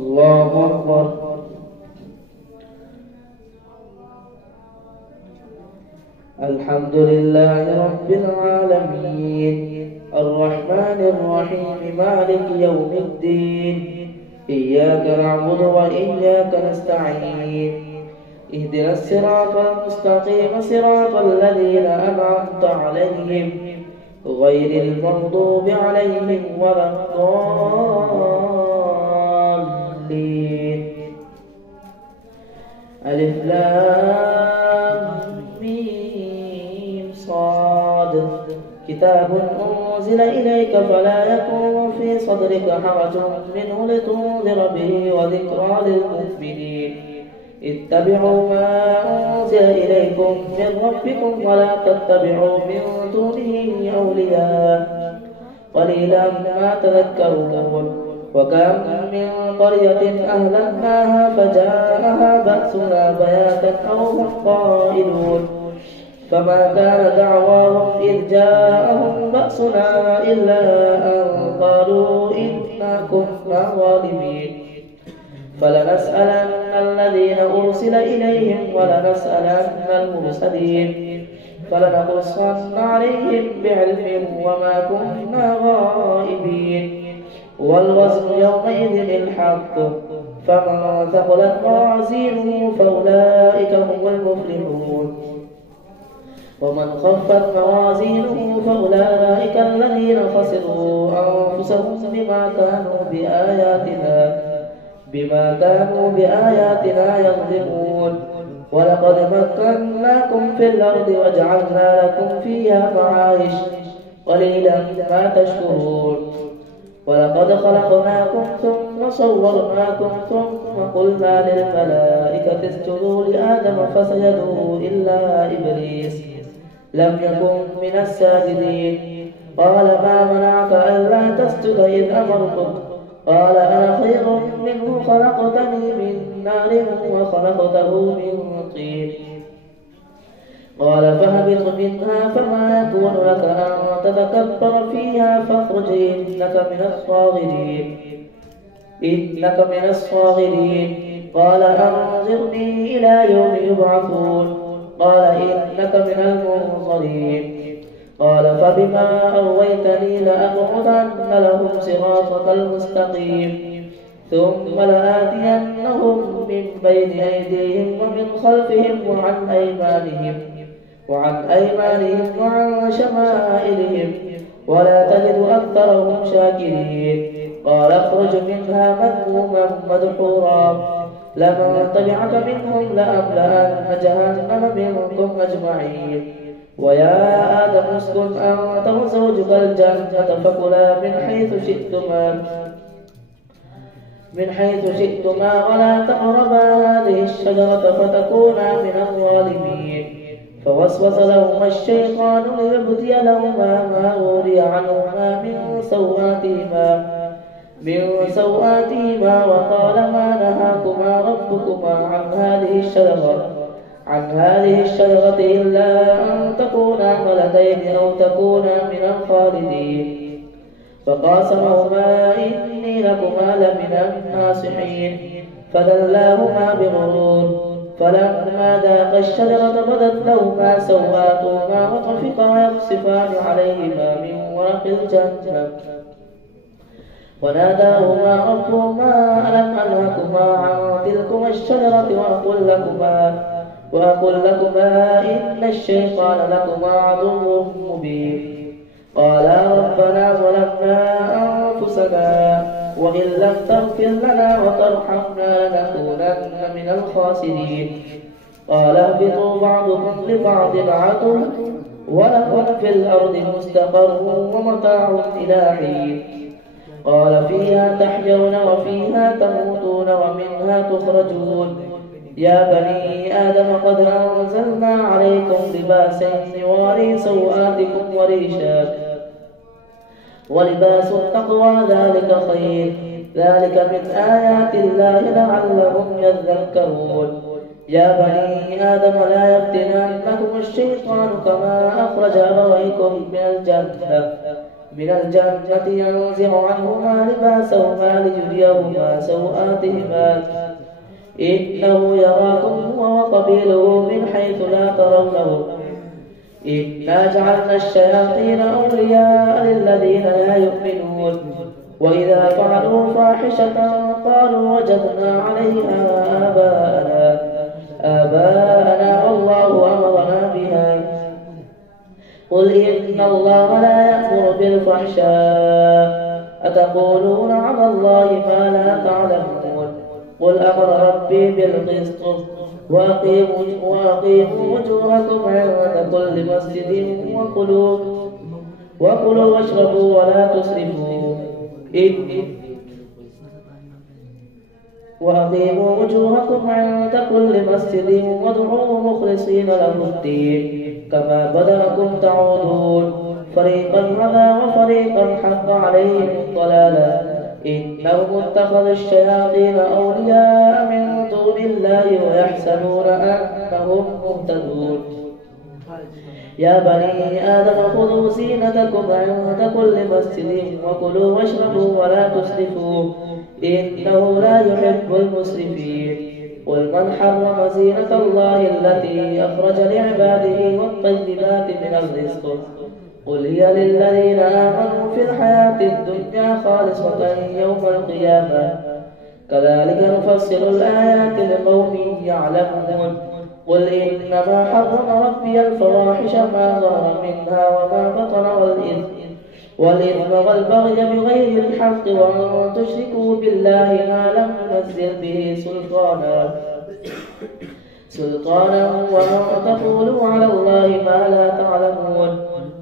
الله أكبر. الحمد لله رب العالمين الرحمن الرحيم مالك يوم الدين إياك نعبد وإياك نستعين اهدنا الصراط المستقيم صراط الذين أنعمت عليهم غير المغضوب عليهم ولا الضالين. ألف لام ميم صاد كتاب أنزل إليك فلا يكن في صدرك حرج منه لتنذر به وذكرى للمؤمنين. اتبعوا ما أنزل إليكم من ربكم ولا تتبعوا من دونه أولياء قليلا ما تذكرون. وكم من قرية أهلكناها فجاءها بأسنا بياتا أو هم قائلون فما كان دعواهم إذ جاءهم بأسنا إلا أن قالوا إنا كنا ظالمين. فلنسألن الذين أرسل إليهم ولنسألن المرسلين فلنقصن عليهم بعلم وما كنا غائبين. والوزن يومئذ الحق فمن ثقلت موازينه فأولئك هم المفلحون ومن خفت موازينه فأولئك الذين خسروا أنفسهم بما كانوا بآياتنا يظلمون. ولقد مكناكم في الأرض وجعلنا لكم فيها معايش قليلا ما تشكرون. ولقد خلقناكم ثم صورناكم ثم قلنا للملائكة اسجدوا لآدم فسجدوا إلا إبليس لم يكن من الساجدين. قال ما منعك ألا تسجد إذ أمرتك؟ قال أنا خير منه خلقتني من نار وخلقته من طين. قال فاهبط منها فما يكون لك أن تتكبر فيها فاخرج إنك من الصاغرين. قال أنظرني إلى يوم يبعثون. قال إنك من المنظرين. قال فبما أغويتني لأقعدن لهم صراطك المستقيم ثم لآتينهم من بين أيديهم ومن خلفهم وعن أيمانهم وعن شمائلهم ولا تجد أكثرهم شاكرين. قال اخرج منها مذموما مدحورا لمن تبعك منهم لأملأن جهنم منكم أجمعين. ويا آدم اسكن أنت وزوجك الجنة فكلا من حيث شئتما ولا تقربا هذه الشجرة فتكونا من الظالمين. فوسوس لهما الشيطان ليبدي لهما ما وري عنهما من سوآتهما وقال ما نهاكما ربكما عن هذه الشجرة إلا أن تكونا ملكين أو تكونا من الخالدين. فقاسمهما إني لكما لمن الناصحين فدلاهما بغرور فلما ذاقا الشجرة بدت لهما سوآتهما وطفقا يخصفان عليهما من ورق الجنة وناداهما ربهما ألم أنهكما عن تلكما الشجرة وأقل لكما إن الشيطان لكما عدو مبين. قالا ربنا ظلمنا أنفسنا وإن لم تغفر لنا وترحمنا لنكونن من الخاسرين. قال اهبطوا بعضكم لبعض عدو ولكم في الأرض مستقر ومتاع إلى حين. قال فيها تحيون وفيها تموتون ومنها تخرجون. يا بني آدم قد أنزلنا عليكم لباسا يواري سوآتكم وريشا ولباس التقوى ذلك خير ذلك من آيات الله لعلهم يذكرون. يا بني آدم لا يفتننكم الشيطان كما أخرج أبويكم من الجنة من الجنة ينزع عنهما لباسهما ليريهما سوآتهما إنه يراكم هو وقبيله من حيث لا ترونهم إنا جعلنا الشياطين أولياء للذين لا يؤمنون وإذا فعلوا فاحشة قالوا وجدنا عليها آباءنا والله أمرنا بها قل إن الله لا يأمر بالفحشاء أتقولون على الله ما لا تعلمون قل أمر ربي بالقسط وأقيموا وجوهكم عند كل مسجد وكلوا واشربوا ولا تسرفوا وأقيموا وجوهكم عند كل مسجد وادعوه مخلصين له الدين كما بدأكم تعودون فريقا هدى وفريقا حق عليهم الضلالة إنهم اتخذوا الشياطين أولياء من دون الله ويحسبون أنهم مهتدون يا بني آدم خذوا زينتكم عند كل مسجد وكلوا واشربوا ولا تسرفوا إنه لا يحب المسرفين قل من حرم زينة الله التي أخرج لعباده والطيبات من الرزق قل هي للذين آمنوا في الحياة الدنيا خالصة يوم القيامة كذلك نفصل الآيات لقوم يعلمون قل إنما حرم ربي الفواحش ما ظهر منها وما بطن والإثم والبغي بغير الحق وأن تشركوا بالله ما لم ينزل به سلطانا وأن تقولوا على الله ما لا تعلمون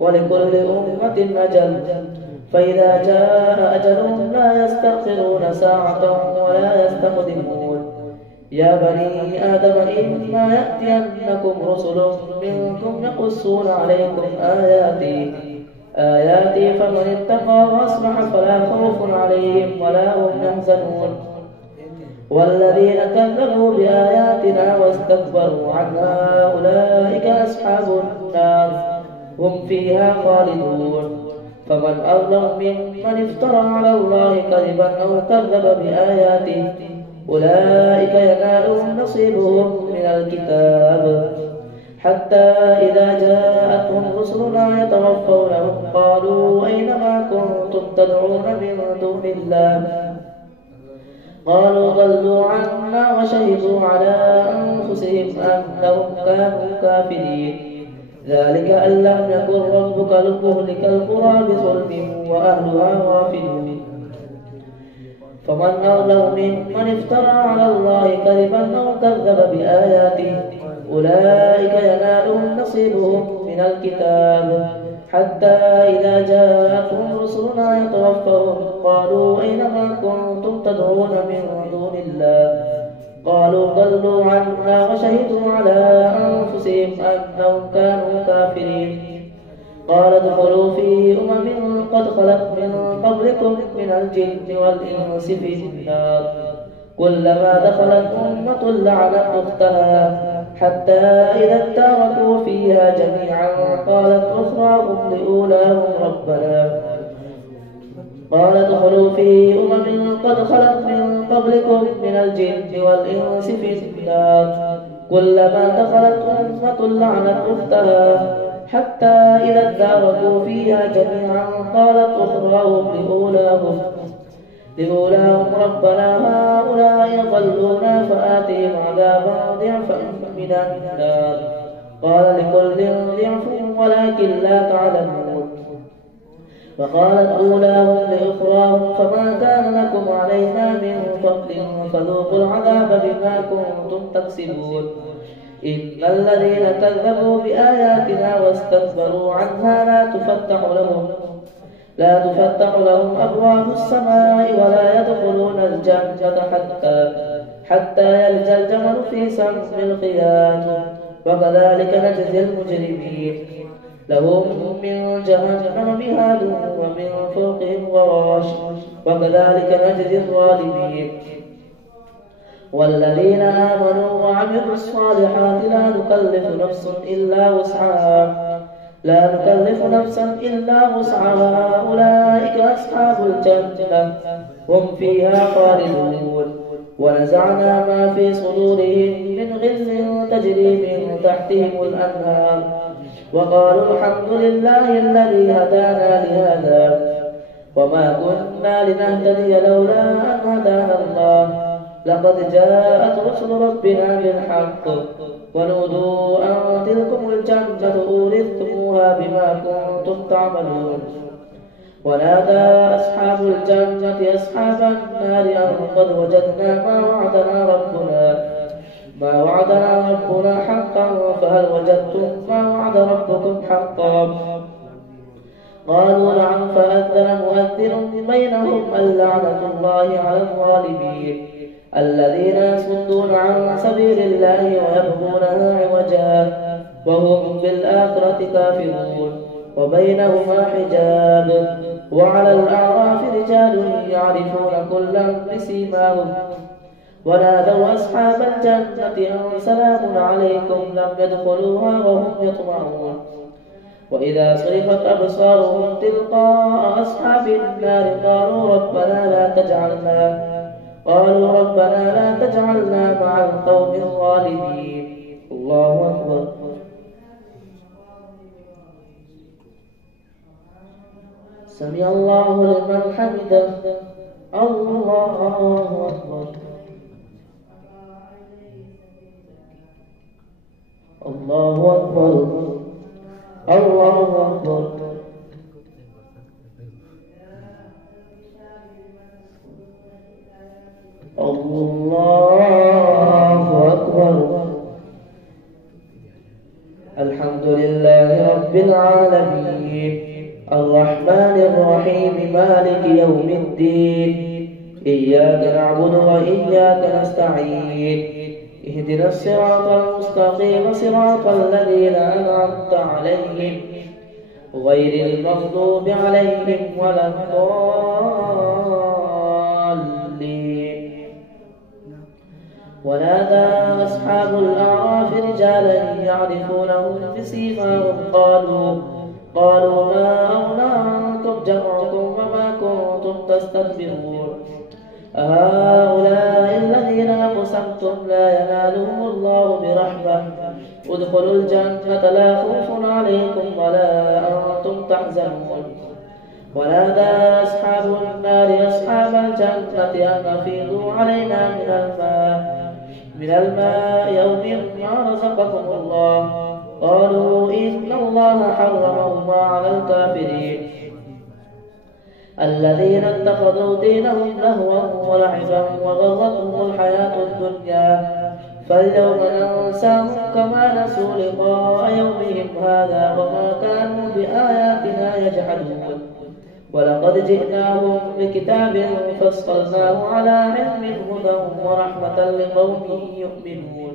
ولكل أمة أجل فإذا جاء أجلهم لا يستأخرون ساعة ولا يستقدمون يا بني آدم إما يأتينكم رسل منكم يقصون عليكم آياتي فمن اتقى وأصلح فلا خوف عليهم ولا هم يحزنون والذين كذبوا بآياتنا واستكبروا عنها أولئك أصحاب النار هم فيها خالدون فمن أظلم ممن افترى على الله كذبا أو كذب بآياته أولئك ينالهم نصيبهم من الكتاب حتى إذا جاءتهم رسلنا يتوفونهم قالوا أين ما كنتم تدعون من دون الله قالوا ضلوا عنا وشهدوا على أنفسهم أنهم كانوا كافرين ذلك أن لم يكن ربك لمهلك القرى بظلم وأهلها غافلون فمن أظلم ممن افترى على الله كذبا أو كذب بآياته أولئك ينالهم نصيبهم من الكتاب حتى إذا جاءتهم رسلنا يتوفوهم قالوا أين ما كنتم تدعون من دون الله قالوا ضلوا عنا وشهدوا على أنفسهم أنهم كانوا كافرين قال ادخلوا في قد خلت من قبلكم من الجن والإنس في النار كلما دخلت أمة لعنت أختها حتى إذا اداركوا فيها جميعا قالت أخراهم لأولاهم ربنا قال ادخلوا في قد خلت من قبلكم من الجن والإنس في النار كلما دخلت أمة لعنت أختها حتى إذا اداركوا فيها جميعا قالت أخراهم لأولاهم ربنا هؤلاء ضلونا فآتهم عذابا ضعفا من النار قال لكل ضعف ولكن لا تعلمون وقالت أولاهم لأخراهم فما كان لكم علينا من فضل فذوقوا العذاب بما كنتم تكسبون إن الذين كذبوا بآياتنا واستكبروا عنها لا تفتح لهم أبواب السماء ولا يدخلون الجنة حتى يلج الجمل في سم الخياط وكذلك نجزي المجرمين لهم من جهنم مهاد ومن فوقهم غواش وكذلك نجزي الظالمين والذين آمنوا وعملوا الصالحات لا نكلف نفس إلا وسعها لا نكلف نفسا إلا وسعها أولئك أصحاب الجنة هم فيها خالدون ونزعنا ما في صدورهم من غل تجري من تحتهم الأنهار وقالوا الحمد لله الذي هدانا لهذا وما كنا لنهتدي لولا أن هدانا الله لقد جاءت رسل ربنا بالحق ونودوا أن تلكم الجنة أورثتموها بما كنتم تعملون ونادى أصحاب الجنة أصحاب النار أن قد وجدنا ما وعدنا ربنا حقا فهل وجدتم ما وعد ربكم حقا قالوا نعم فأذن مؤذن بينهم اللعنة الله على الظالمين الذين يصدون عن سبيل الله ويبغونها عوجا وهم بالآخرة كافرون وبينهما حجاب وعلى الأعراف رجال يعرفون كلا بسيماهم ونادوا أصحاب الجنة أن سلام عليكم لم يدخلوها وهم يطمعون وإذا صرفت أبصارهم تلقاء أصحاب النار قالوا ربنا لا تجعلنا مع القوم الظالمين الله أكبر سمع الله لمن حمده الله أكبر الله أكبر الله أكبر الله أكبر الحمد لله رب العالمين الرحمن الرحيم مالك يوم الدين إياك نعبد وإياك نستعين اهدنا الصراط المستقيم صراط الذين أنعمت عليهم غير المغضوب عليهم ولا الضالين ونادى أصحاب الأعراف رجالا يعرفونهم بسيماهم قالوا ما أغنى عنكم جمعكم وما كنتم تستكبرون هؤلاء الذين أقسمتم لا ينالهم الله برحمة ادخلوا الجنة لا خوف عليكم ولا أنتم تحزنون ونادى أصحاب النار أصحاب الجنة أن أفيضوا علينا من الماء يوم ما رزقكم الله قالوا إن الله حرمهما على الكافرين الذين اتخذوا دينهم لهوا ولعبا وغرتهم الحياة الدنيا فاليوم ننساهم كما نسوا لقاء يومهم هذا وما كانوا بآياتنا يجحدون ولقد جئناهم بكتاب فصلناه على علم هدى ورحمة لقوم يؤمنون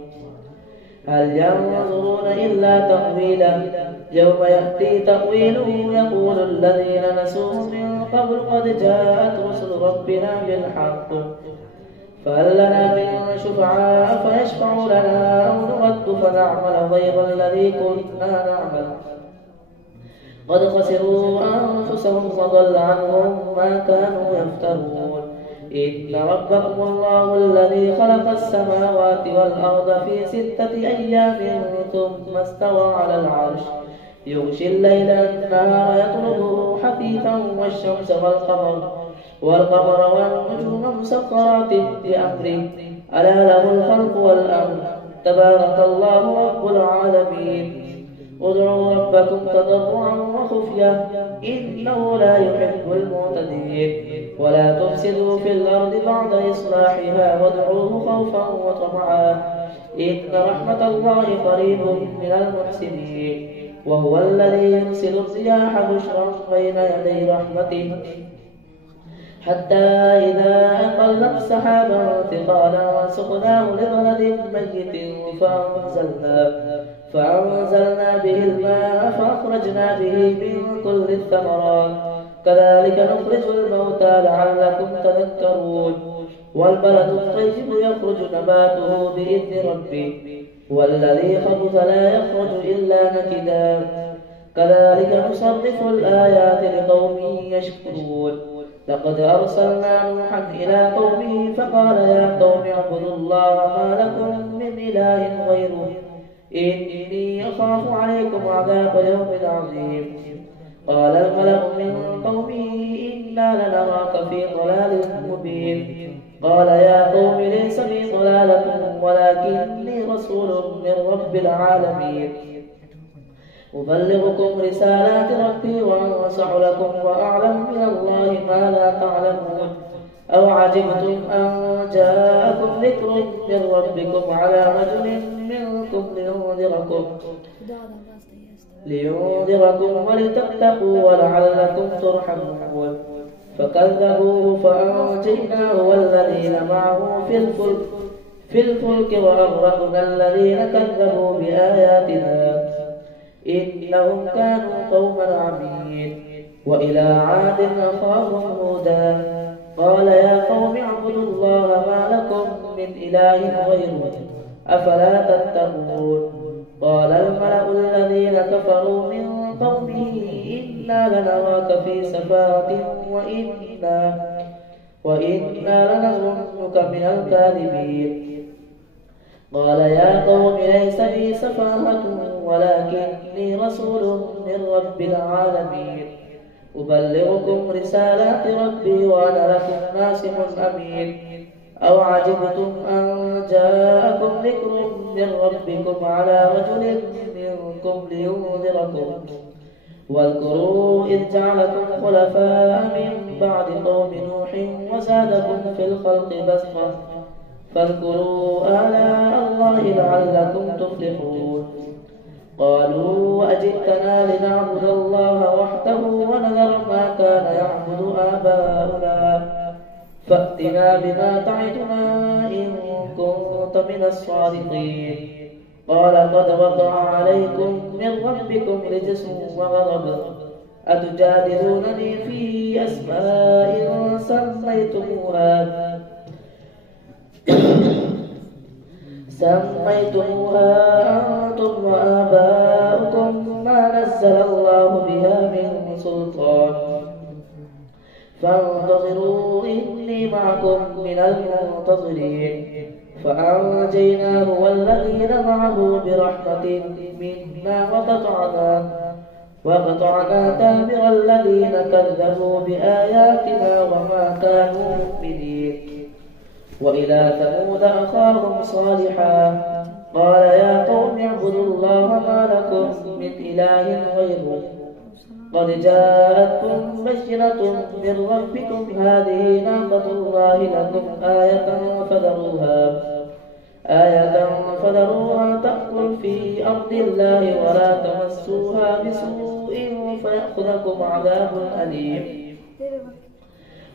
هل ينظرون إلا تأويله يوم يأتي تأويله يقول الذين نسوه من قبل قد جاءت رسل ربنا بالحق فهل لنا من شفعاء فيشفعوا لنا أو نرد فنعمل غير الذي كنا نعمل قد خسروا أنفسهم وضل عنهم ما كانوا يفترون إن ربكم الله الذي خلق السماوات والأرض في 6 أيام ثم استوى على العرش يغشي الليل النهار يطلبه حثيثا والشمس والقمر والنجوم مسخرات بأمره ألا له الخلق والأمر تبارك الله رب العالمين ادعوا ربكم تضرعا وخفية إنه لا يحب المعتدين ولا تفسدوا في الأرض بعد إصلاحها وادعوه خوفا وطمعا إن رحمة الله قريب من المحسنين وهو الذي يرسل الرياح بشرا بين يدي رحمته حتى إذا أقلت سحابا ثقالا سقناه لبلد ميت فأنزلنا به الماء فأخرجنا به من كل الثمرات كذلك نخرج الموتى لعلكم تذكرون والبلد الطيب يخرج نباته بإذن ربه والذي خبث لا يخرج إلا نكدا كذلك نصرف الآيات لقوم يشكرون لقد أرسلنا نوحا إلى قومه فقال يا قوم اعبدوا الله ما لكم من إله غيره إني أخاف عليكم عذاب يوم عظيم. قال الملأ من قومه إنا لنراك في ضلال مبين. قال يا قوم ليس بي ضلالة ولكني رسول من رب العالمين أبلغكم رسالات ربي وأنصح لكم وأعلم من الله ما لا تعلمون. أو عجبتم أن جاءكم ذكر من ربكم على رجل منكم لينذركم ولتتقوا ولعلكم ترحمون. فكذبوه فأنجيناه والذين معه في الفلك وأغرقنا الذين كذبوا بآياتنا إنهم كانوا قوما عمين. وإلى عاد أخاهم هودا قال يا قوم اعبدوا الله ما لكم من إله غيره أفلا تتقون. قال الملأ الذين كفروا من قومه إنا لنراك في سفاهة وإنا لنظنك من الكاذبين. قال يا قوم ليس بي سفاهة ولكني رسول من رب العالمين أبلغكم رسالات ربي وأنا لكم ناصح أمين. أو عجبتم أن جاءكم ذكر من ربكم على رجل منكم لينذركم. واذكروا إذ جعلكم خلفاء من بعد قوم نوح وزادكم في الخلق بسطة فاذكروا آلاء الله لعلكم تفلحون. قالوا أجئتنا لنعبد الله وحده ونذر ما كان يعبد آباؤنا فأتنا بما تعدنا إن كنت من الصادقين. قال قد وقع عليكم من ربكم رجس وغضب أتجادلونني في أسماء سميتموها أنتم وآباؤكم ما نزل الله بها من سلطان فانتظروا إني معكم من المنتظرين. فأنجيناه والذين معه برحمة منا وقطعنا دابر الذين كذبوا بآياتنا وما كانوا مؤمنين. وإلى ثمود أخاهم صالحا قال يا قوم اعبدوا الله ما لكم من إله غيره قد جاءتكم بينة من ربكم هذه ناقة الله لكم آية فذروها تأكل في أرض الله ولا تمسوها بسوء فيأخذكم عذاب أليم.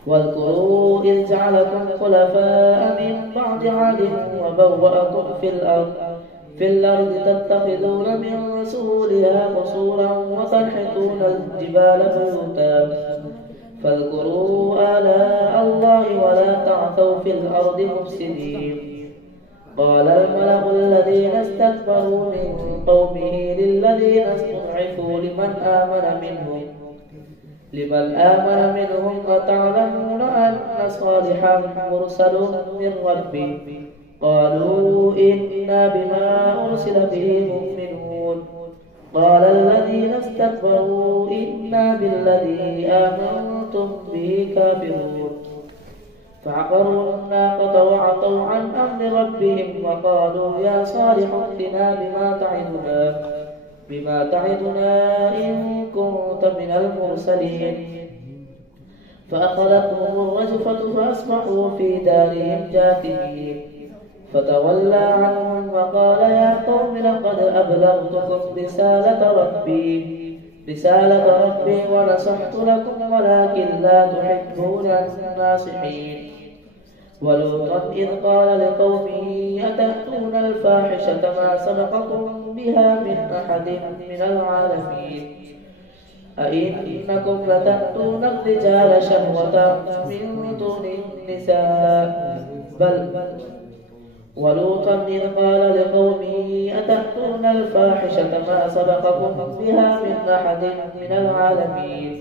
واذكروا إذ جعلكم خلفاء من بعد عاد وبوأكم في الأرض تتخذون من سهولها قصورا وتنحتون الجبال بيوتا فاذكروا آلاء الله ولا تعثوا في الأرض مفسدين. قال الملأ الذين استكبروا من قومه للذين استضعفوا لمن آمن منهم أتعلمون أن صالحا مرسل من ربي قالوا إنا بما أرسل به مؤمنون. قال الذين استكبروا إنا بالذي آمنتم به كافرون. فعقروا الناقة وعطوا عن أمر ربهم وقالوا يا صالح ائتنا بما تعدنا إن كنت من المرسلين. فأخذتهم الرجفة فأصبحوا في دارهم جاثمين. فتولى عنهم وقال يا قوم لقد أبلغتكم رسالة ربي ونصحت لكم ولكن لا تحبون الناصحين. ولوطا إذ قال لقومه أتأتون الفاحشة ما سبقكم بها من أحد من العالمين أئنكم لتأتون الرجال شهوة من دون النساء ولوطا إذ قال لقومه أتأتون الفاحشة ما سبقكم بها من أحد من العالمين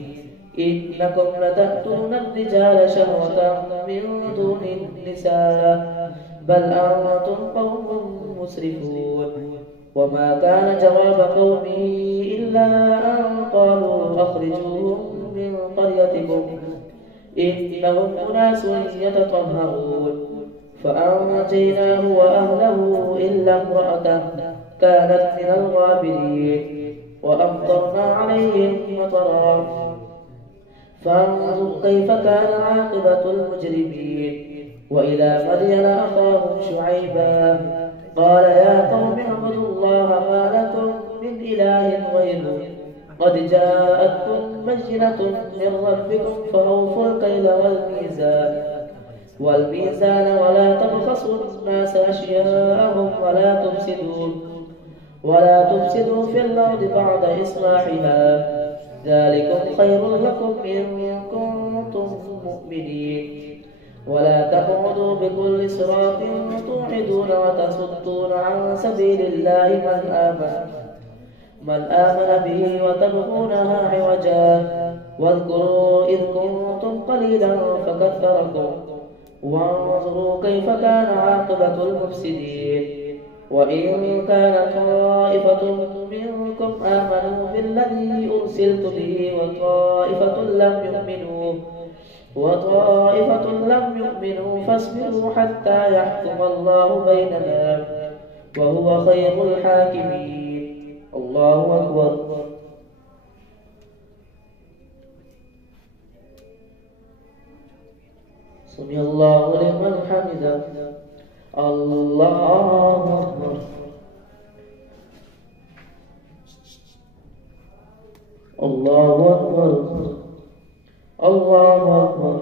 إنكم لتأتون الرجال شهوة من دون النساء بل أنتم قوم مسرفون. وما كان جواب قومه إلا أن قالوا أخرجوهم من قريتكم إنهم أناس يتطهرون. فأنجيناه وأهله إلا امرأته كانت من الغابرين وأمطرنا عليهم مطرا فانظر كيف كان عاقبة المجرمين. وإلى مدين أخاهم شعيبا قال يا قوم اعبدوا الله ما لكم من إله غيره قد جاءتكم بينة من ربكم فأوفوا الكيل والميزان ولا تبخسوا الناس أشياءهم ولا تفسدوا في الأرض بعد إصلاحها ذلكم خير لكم إن كنتم مؤمنين. ولا تقعدوا بكل صراط توعدون وتصدون عن سبيل الله من آمن به وتبغونها عوجا واذكروا إذ كنتم قليلا فكثركم وانظروا كيف كان عاقبة المفسدين. وإن كان طائفة منكم آمنوا بالذي أرسلت به وطائفة لم يؤمنوا فاصبروا حتى يحكم الله بيننا وهو خير الحاكمين. الله أكبر. سمع الله لمن حمده. الله أكبر. الله أكبر. الله أكبر.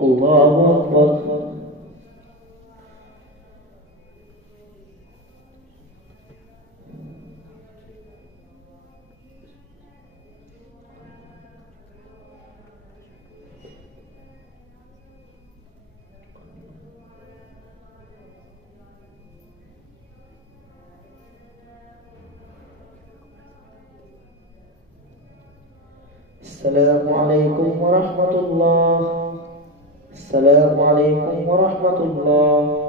الله أكبر. السلام عليكم ورحمة الله. السلام عليكم ورحمة الله.